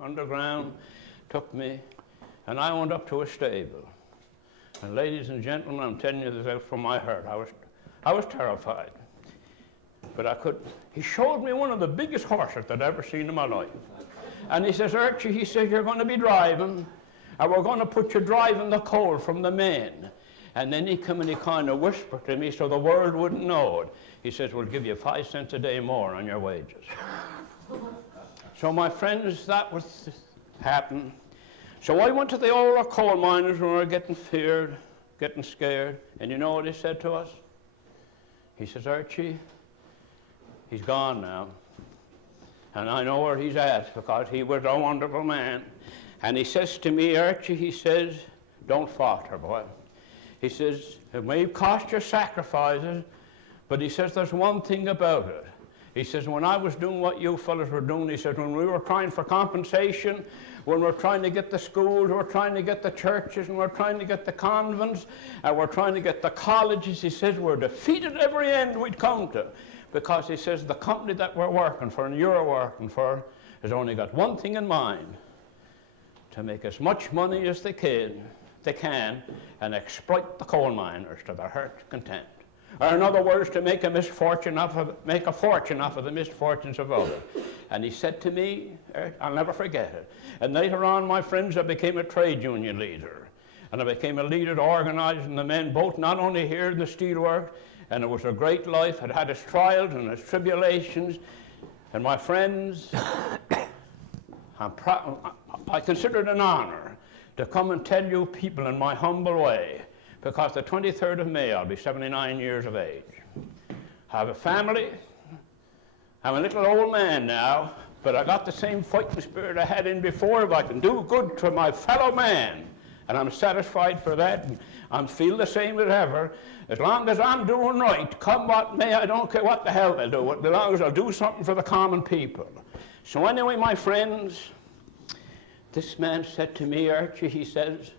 underground, took me, and I went up to a stable. And ladies and gentlemen, I'm telling you this out from my heart. I was terrified. But he showed me one of the biggest horses that I'd ever seen in my life. And he says, Archie, he says, you're going to be driving, and we're going to put you driving the coal from the main. And then he come and he kind of whispered to me so the world wouldn't know it. He says, we'll give you 5 cents a day more on your wages. So my friends, that was happened. So I went to the old coal miners when we were getting feared, getting scared. And you know what he said to us? He says, Archie, he's gone now. And I know where he's at because he was a wonderful man. And he says to me, Archie, he says, don't falter, boy. He says, it may cost you sacrifices, but he says, there's one thing about it. He says, when I was doing what you fellas were doing, he says, when we were trying for compensation, when we're trying to get the schools, we're trying to get the churches, and we're trying to get the convents, and we're trying to get the colleges, he says, we're defeated every end we'd come to. Because he says, the company that we're working for and you're working for has only got one thing in mind, to make as much money as they can, and exploit the coal miners to their heart's content. Or in other words, to make a fortune off of the misfortunes of others. And he said to me, I'll never forget it. And later on, my friends, I became a trade union leader. And I became a leader organizing the men, both not only here in the steelworks, and it was a great life. It had its trials and its tribulations. And my friends, I consider it an honor to come and tell you people in my humble way, because the 23rd of May, I'll be 79 years of age. I have a family. I'm a little old man now, but I got the same fighting spirit I had in before. If I can do good to my fellow man, and I'm satisfied for that, and I feel the same as ever, as long as I'm doing right, come what may, I don't care what the hell they'll do, as long as I'll do something for the common people. So anyway, my friends, this man said to me, Archie, he says,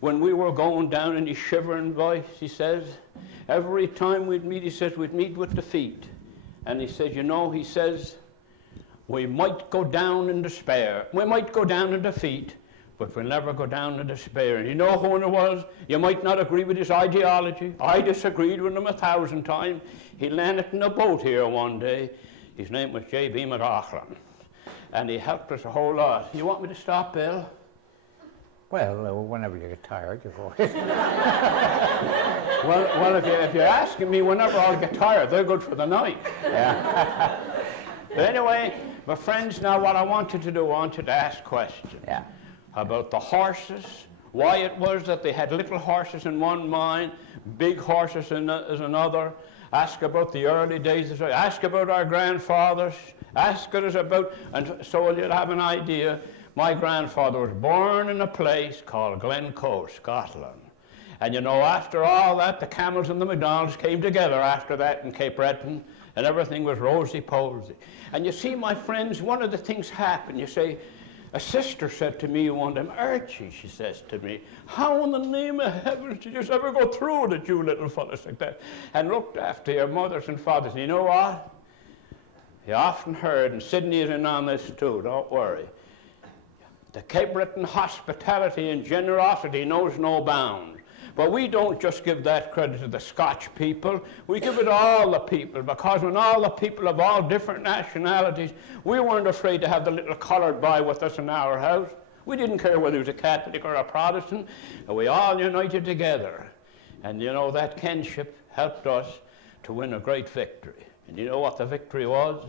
when we were going down in his shivering voice, he says, every time we'd meet, he says, we'd meet with defeat. And he said, you know, he says, we might go down in despair. We might go down in defeat, but we'll never go down in despair. And you know who it was? You might not agree with his ideology. I disagreed with him 1,000 times. He landed in a boat here one day. His name was J.B. McLaughlin. And he helped us a whole lot. You want me to stop, Bill? Well, whenever you get tired, you go ahead. well, if you're asking me whenever I'll get tired, they're good for the night. Yeah. But anyway, my friends, now what I wanted to do, I wanted to ask questions. Yeah. About the horses, why it was that they had little horses in one mine, big horses in another. Ask about the early days, ask about our grandfathers, ask us about, and so you'll have an idea. My grandfather was born in a place called Glencoe, Scotland. And you know, after all that, the Camels and the McDonalds came together after that in Cape Breton, and everything was rosy-posy. And you see, my friends, one of the things happened. You say, a sister said to me one time, Archie, she says to me, how in the name of heaven did you ever go through it, you little fellas like that, and looked after your mothers and fathers? And you know what? You often heard, and Sydney is in on this too, don't worry, the Cape Breton hospitality and generosity knows no bounds. But we don't just give that credit to the Scotch people, we give it to all the people, because when all the people of all different nationalities, we weren't afraid to have the little coloured boy with us in our house. We didn't care whether he was a Catholic or a Protestant, and we all united together. And you know, that kinship helped us to win a great victory. And you know what the victory was?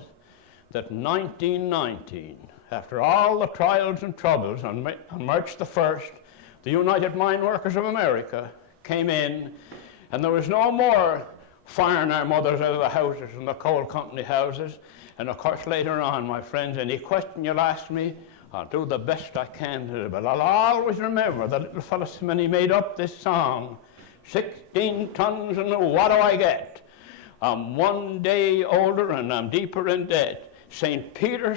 That in 1919, after all the trials and troubles, on March the 1st, the United Mine Workers of America came in, and there was no more firing our mothers out of the houses and the coal company houses. And of course, later on, my friends, any question you'll ask me, I'll do the best I can to do. But I'll always remember the little fellow when he made up this song, 16 tons and what do I get? I'm one day older and I'm deeper in debt. St. Peter,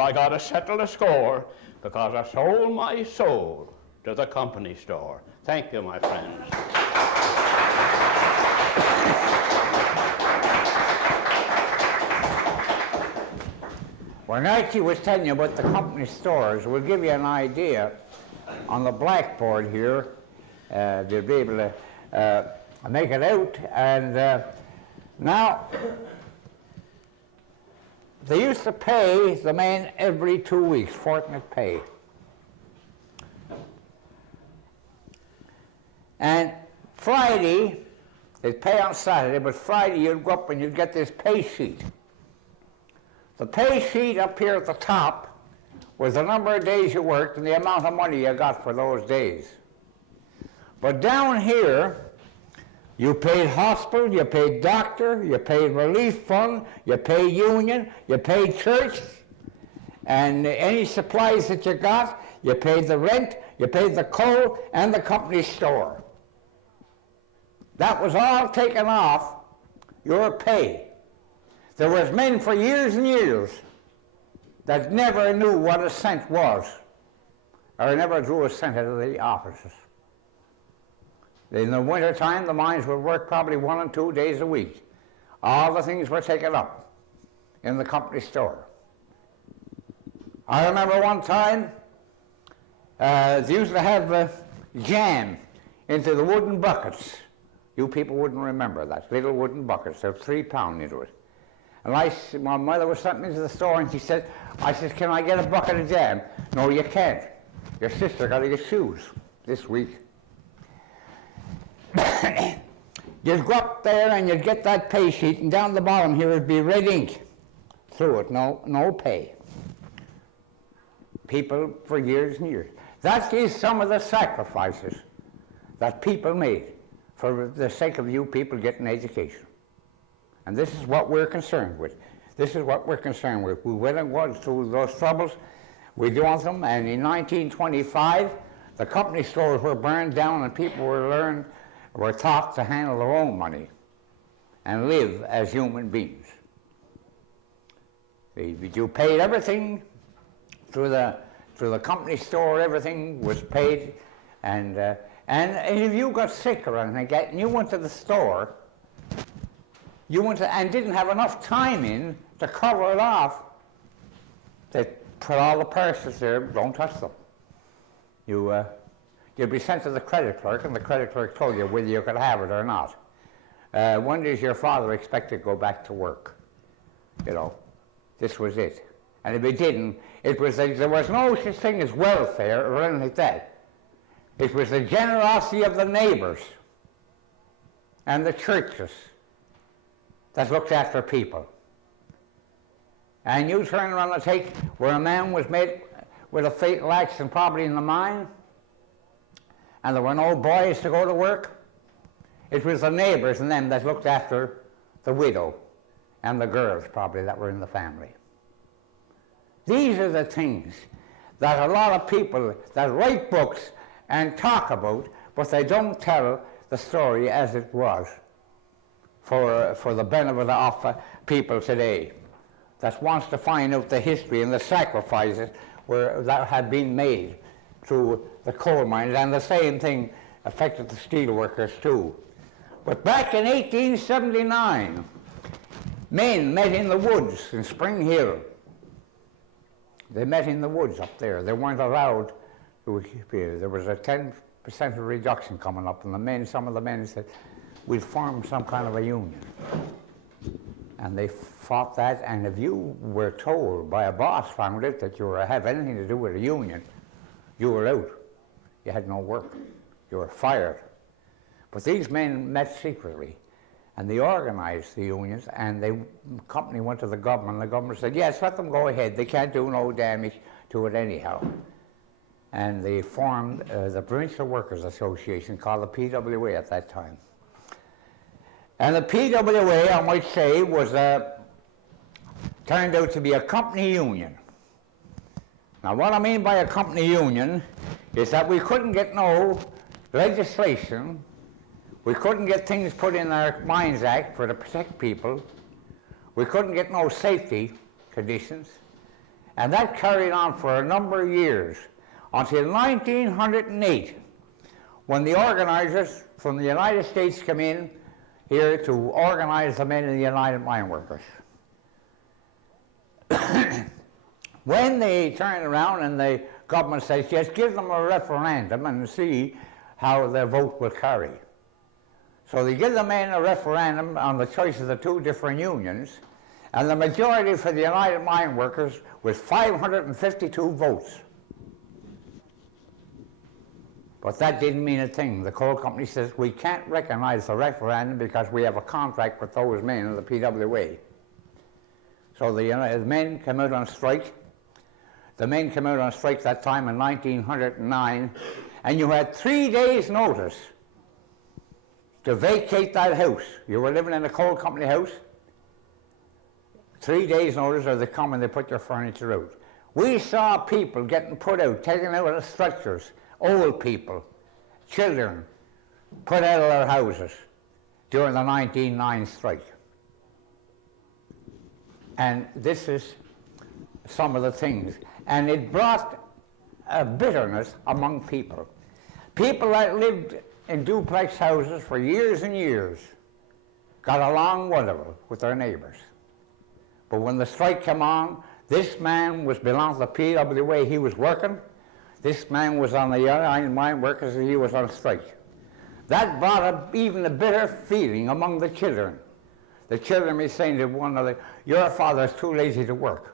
I gotta settle the score because I sold my soul to the company store. Thank you, my friends. When Archie was telling you about the company stores, we'll give you an idea on the blackboard here. They'll be able to make it out. And now, they used to pay the men every 2 weeks, fortnight pay. And Friday, they'd pay on Saturday, but Friday you'd go up and you'd get this pay sheet. The pay sheet up here at the top was the number of days you worked and the amount of money you got for those days. But down here, you paid hospital, you paid doctor, you paid relief fund, you paid union, you paid church, and any supplies that you got, you paid the rent, you paid the coal, and the company store. That was all taken off your pay. There was men for years and years that never knew what a cent was, or never drew a cent out of the offices. In the winter time, the mines would work probably 1 and 2 days a week. All the things were taken up in the company store. I remember one time, they used to have jam into the wooden buckets. You people wouldn't remember that. Little wooden buckets, they're £3 into it. And my mother was sent me to the store and she said, I said, can I get a bucket of jam? No, you can't. Your sister got to get shoes this week. You'd go up there and you'd get that pay sheet, and down the bottom here would be red ink through it, no pay. People for years and years. That is some of the sacrifices that people made for the sake of you people getting education. And this is what we're concerned with. This is what we're concerned with. We went and went through those troubles. We do want them, and in 1925, the company stores were burned down and people were taught to handle their own money and live as human beings. You paid everything through the company store. Everything was paid, and if you got sick or anything like that, and you went to the store, and didn't have enough time in to cover it off, they put all the parcels there. Don't touch them. You'd be sent to the credit clerk, and the credit clerk told you whether you could have it or not. When does your father expect to go back to work? You know, this was it. And if he didn't, there was no such thing as welfare or anything like that. It was the generosity of the neighbours and the churches that looked after people. And you turn around and take where a man was made with a fatal accident, probably in the mine, and there were no boys to go to work. It was the neighbours and them that looked after the widow and the girls probably that were in the family. These are the things that a lot of people that write books and talk about, but they don't tell the story as it was for the benefit of people today that wants to find out the history and the sacrifices that had been made through the coal mines, and the same thing affected the steel workers too. But back in 1879, men met in the woods in Spring Hill. They met in the woods up there. They weren't allowed to appear. There was a 10% reduction coming up, and some of the men said, we'd form some kind of a union. And they fought that, and if you were told by a boss found it that you were have anything to do with a union, you were out. You had no work. You were fired. But these men met secretly, and they organized the unions, and the company went to the government, and the government said, yes, let them go ahead. They can't do no damage to it anyhow. And they formed the Provincial Workers Association, called the PWA at that time. And the PWA, I might say, was turned out to be a company union. Now, what I mean by a company union is that we couldn't get no legislation, we couldn't get things put in our Mines Act to protect people, we couldn't get no safety conditions, and that carried on for a number of years until 1908, when the organizers from the United States came in here to organize the men in the United Mine Workers. When they turn around and the government says, yes, give them a referendum and see how their vote will carry. So they give the men a referendum on the choice of the two different unions, and the majority for the United Mine Workers was 552 votes. But that didn't mean a thing. The coal company says, we can't recognize the referendum because we have a contract with those men in the PWA. So the men came out on strike. The men came out on strike that time in 1909, and you had 3 days' notice to vacate that house. You were living in a coal company house. 3 days' notice, or they come and they put your furniture out. We saw people getting put out, taken out of the structures, old people, children, put out of their houses during the 1909 strike. And this is some of the things. And it brought a bitterness among people. People that lived in duplex houses for years and years got along wonderful with their neighbours. But when the strike came on, this man belonged to the PWA, he was working. This man was on the United Mine Workers and he was on strike. That brought even a bitter feeling among the children. The children were saying to one another, your father's too lazy to work.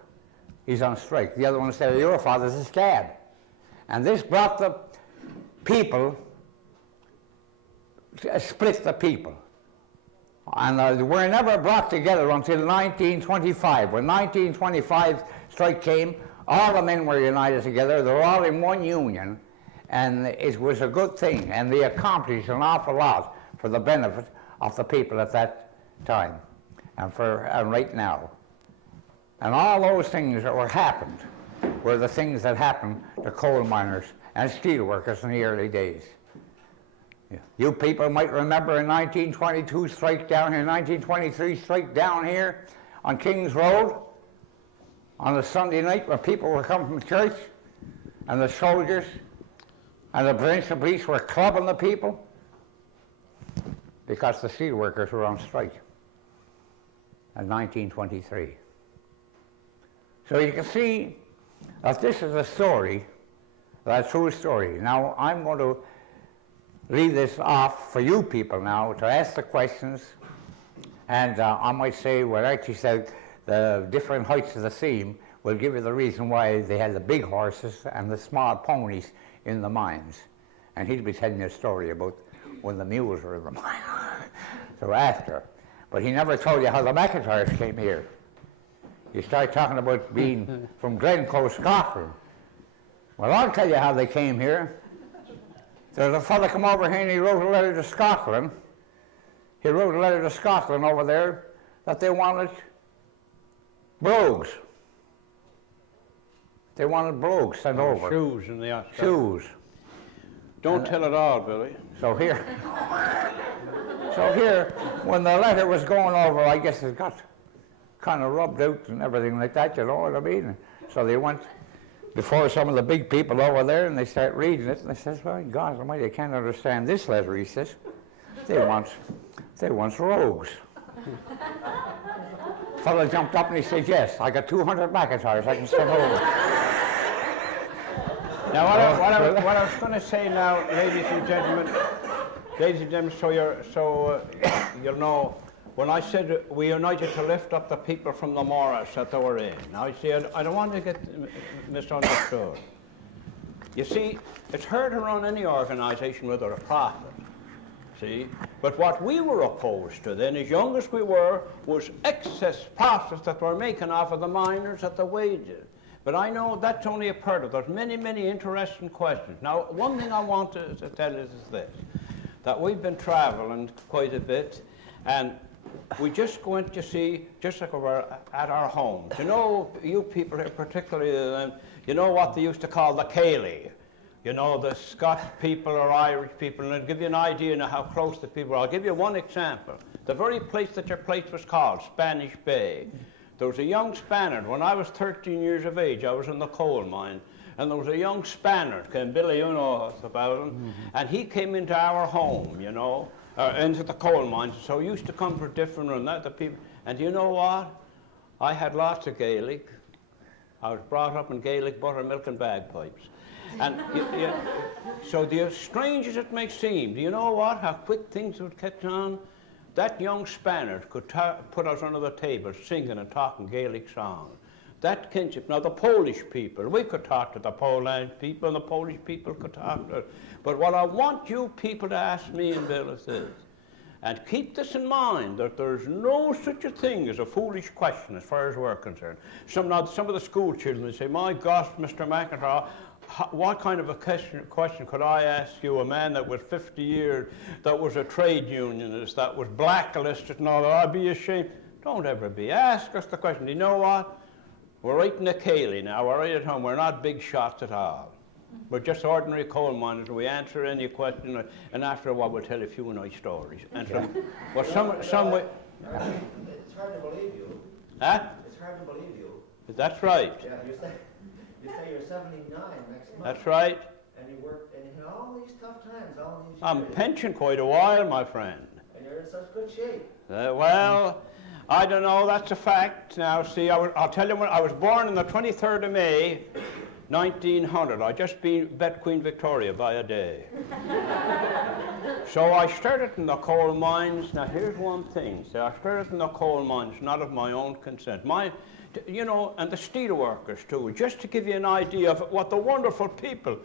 He's on strike. The other one said, your father's a scab. And this brought the people, split the people. And they were never brought together until 1925. When 1925 strike came, all the men were united together. They were all in one union. And it was a good thing. And they accomplished an awful lot for the benefit of the people at that time and right now. And all those things that happened were the things that happened to coal miners and steel workers in the early days. Yeah. You people might remember in 1922 strike down here, 1923 strike down here on King's Road on a Sunday night where people were coming from church and the soldiers and the provincial police were clubbing the people because the steel workers were on strike in 1923. So you can see that this is a story, a true story. Now I'm going to leave this off for you people now to ask the questions, and I might say what Archie said, the different heights of the seam will give you the reason why they had the big horses and the small ponies in the mines. And he'll be telling you a story about when the mules were in the mine. So after. But he never told you how the MacIntyres came here. You start talking about being from Glencoe, Scotland. Well, I'll tell you how they came here. There's a fellow come over here and he wrote a letter to Scotland. He wrote a letter to Scotland over there that they wanted brogues. They wanted brogues sent over. Shoes in the outside. Shoes. Don't tell it all, Billy. So here, when the letter was going over, I guess it got kind of rubbed out and everything like that, you know what I mean? So they went before some of the big people over there and they start reading it and they says, well, God Almighty, I can't understand this letter, he says. They want rogues. Fellow jumped up and he said, yes, I got 200 MacIntyres I can send over. Now what I was going to say now, ladies and gentlemen, so you'll know, when I said we united to lift up the people from the morass that they were in. Now, you see, I don't want to get misunderstood. You see, it's hard to run any organisation without a profit, see? But what we were opposed to then, as young as we were, was excess profits that were making off of the miners at the wages. But I know that's only a part of it. There's many, many interesting questions. Now, one thing I want to tell you is this, that we've been travelling quite a bit, and we just go into, you see, just like we're at our homes. You know, you people here, particularly, you know what they used to call the Cayley. You know, the Scotch people or Irish people, and it'll give you an idea of how close the people are. I'll give you one example. The very place that your place was called, Spanish Bay. There was a young Spaniard. When I was 13 years of age, I was in the coal mine, and there was a young Spaniard, came Billy, you know about him, and he came into our home, you know, into the coal mines. So he used to come for different and that, the people. And you know what? I had lots of Gaelic. I was brought up in Gaelic buttermilk and bagpipes. And so as strange as it may seem, do you know what? How quick things would catch on? That young Spaniard could put us under the table singing and talking Gaelic songs. That kinship. Now the Polish people, we could talk to the Polish people and the Polish people could talk to us. But what I want you people to ask me and Bill is this, and keep this in mind, that there's no such a thing as a foolish question as far as we're concerned. Some of the school children, they say, my gosh, Mr. MacIntyre, what kind of a question could I ask you, a man that was 50 years, that was a trade unionist, that was blacklisted and all that? I'd be ashamed. Don't ever be. Ask us the question. Do you know what? We're right in the Cayley now. We're right at home. We're not big shots at all. We're just ordinary coal miners, and we answer any question, and after a while we'll tell a few nice stories. And some way... It's hard to believe you. Huh? It's hard to believe you. That's right. Yeah, you say you're 79 next month. That's right. And you work, and you had all these tough times, all these years. I'm pensioned quite a while, my friend. And you're in such good shape. Well, I don't know, that's a fact. Now, see, I'll tell you when I was born on the 23rd of May, 1900. I just bet Queen Victoria by a day. So I started in the coal mines. Now, here's one thing. See, I started in the coal mines, not of my own consent. You know, and the steel workers too, just to give you an idea of what the wonderful people,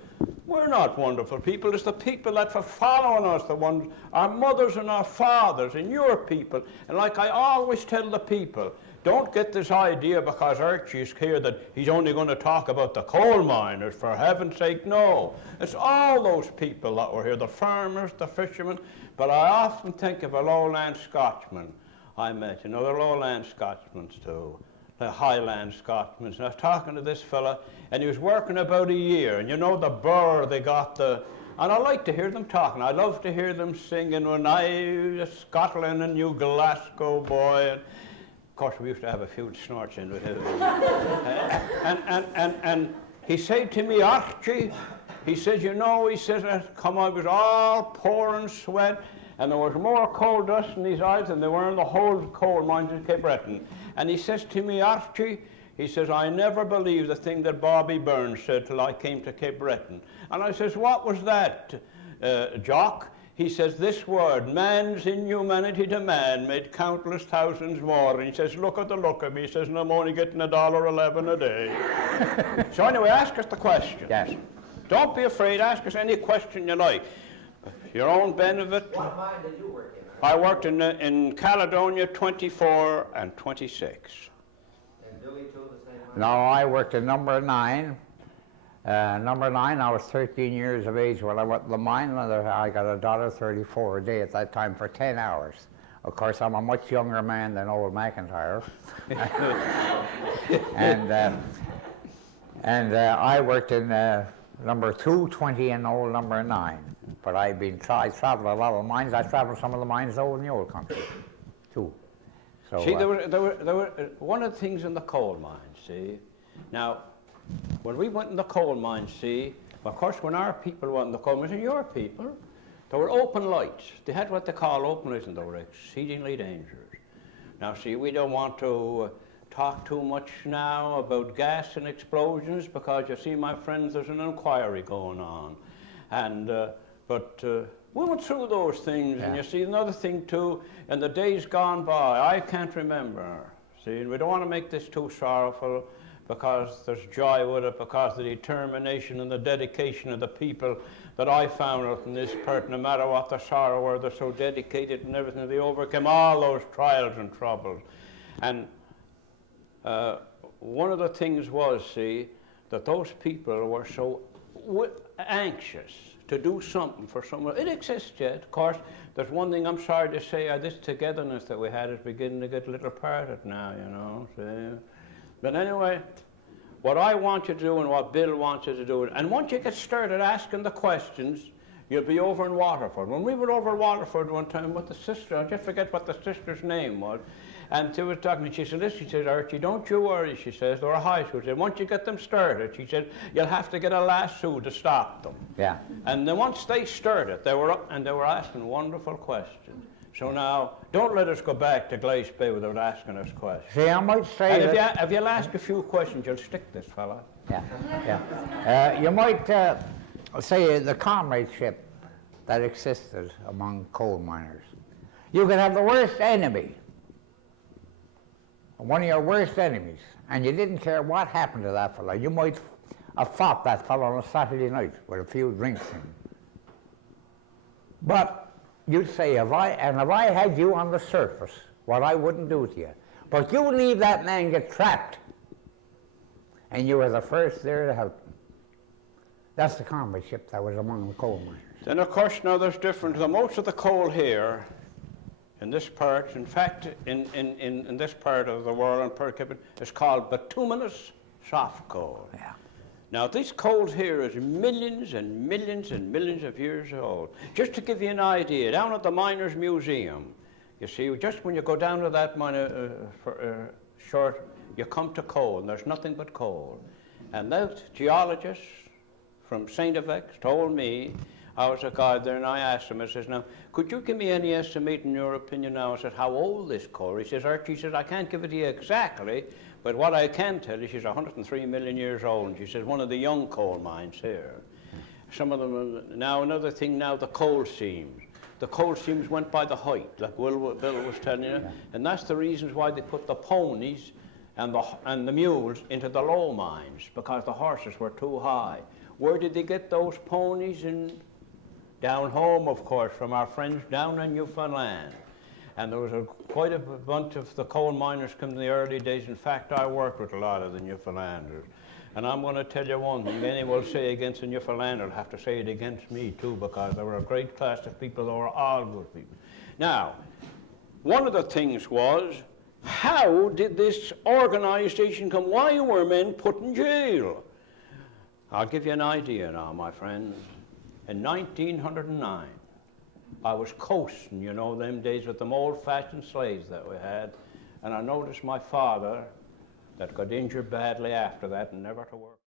we're not wonderful people, it's the people that are following us, the ones, our mothers and our fathers and your people. And like I always tell the people, don't get this idea because Archie is here that he's only going to talk about the coal miners, for heaven's sake, no. It's all those people that were here, the farmers, the fishermen. But I often think of a lowland Scotsman I met, you know, the lowland Scotsmen too. The Highland Scotsman. And I was talking to this fella, and he was working about a year, and you know the burr, they got the... And I like to hear them talking. I love to hear them singing when I was Scotland and New Glasgow, boy. And of course, we used to have a few snorts in with him. And he said to me, Archie, he said, you know, he says, I was all pouring sweat, and there was more coal dust in his eyes than there were in the whole coal mines in Cape Breton. And he says to me, Archie, he says, I never believed the thing that Bobby Burns said till I came to Cape Breton. And I says, what was that, Jock? He says, this word, man's inhumanity to man, made countless thousands more. And he says, look at the look of me. He says, and I'm only getting $1.11 a day. So anyway, ask us the question. Yes. Don't be afraid. Ask us any question you like. Your own benefit. What mine did you work in? I worked in Caledonia 24 and 26. And Billy too, the same one? No, I worked in number 9. Number 9, I was 13 years of age when I went to the mine, and I got $1.34 a day at that time for 10 hours. Of course, I'm a much younger man than old MacIntyre. and I worked in number 2, 20, and old number 9. But I traveled a lot of mines. I traveled some of the mines over in the old country, too. So, see, there were one of the things in the coal mines, see. Now, when we went in the coal mines, see, of course, when our people went in the coal mines, and your people, there were open lights. They had what they call open lights, and they were exceedingly dangerous. Now, see, we don't want to talk too much now about gas and explosions because, you see, my friends, there's an inquiry going on. And... But we went through those things, yeah. And you see, another thing too, in the days gone by, I can't remember. See, and we don't want to make this too sorrowful because there's joy with it, because the determination and the dedication of the people that I found out in this part, no matter what the sorrow were, they're so dedicated and everything, they overcame all those trials and troubles. And one of the things was, see, that those people were so anxious to do something for someone. It exists yet. Of course, there's one thing I'm sorry to say, this togetherness that we had is beginning to get a little parted now, you know. See? But anyway, what I want you to do and what Bill wants you to do, and once you get started asking the questions, you'll be over in Waterford. When we were over in Waterford one time with the sister, I just forget what the sister's name was, and she was talking, and she said, listen, she said, Archie, don't you worry, she says, they're a high school. She said, once you get them started, she said, you'll have to get a lasso to stop them. Yeah. And then once they started, they were up and they were asking wonderful questions. So now, don't let us go back to Glace Bay without asking us questions. See, I might say And that... if you'll ask a few questions, you'll stick this fella. Yeah, yeah. You might say the comradeship that existed among coal miners. You could have the worst enemy, one of your worst enemies, and you didn't care what happened to that fella. You might have fought that fella on a Saturday night with a few drinks in. But you'd say, if I had you on the surface, what I wouldn't do to you. But you leave that man get trapped, and you were the first there to help him. That's the comradeship that was among the coal miners. Then, of course, now there's different. Most of the coal here, in this part, in fact, in this part of the world, in Cape Breton, is called bituminous soft coal. Yeah. Now, this coal here is millions and millions and millions of years old. Just to give you an idea, down at the Miners Museum, you see, just when you go down to that short, you come to coal, and there's nothing but coal. And that geologist from St. Yves told me, I was a guide there, and I asked him, I says, now, could you give me any estimate in your opinion now? I said, how old this coal? He says, Archie, he says, I can't give it to you exactly, but what I can tell you, she's 103 million years old, and she says, one of the young coal mines here. Some of them, now another thing now, the coal seams. The coal seams went by the height, like Bill was telling you, and that's the reasons why they put the ponies and the mules into the low mines, because the horses were too high. Where did they get those ponies? Down home, of course, from our friends down in Newfoundland. And there was quite a bunch of the coal miners come in the early days. In fact, I worked with a lot of the Newfoundlanders. And I'm going to tell you one thing, many will say against the Newfoundlander, have to say it against me too, because they were a great class of people, they were all good people. Now, one of the things was, how did this organization come? Why were men put in jail? I'll give you an idea now, my friends. In 1909, I was coasting, you know, them days with them old-fashioned sleighs that we had, and I noticed my father that got injured badly after that and never to work.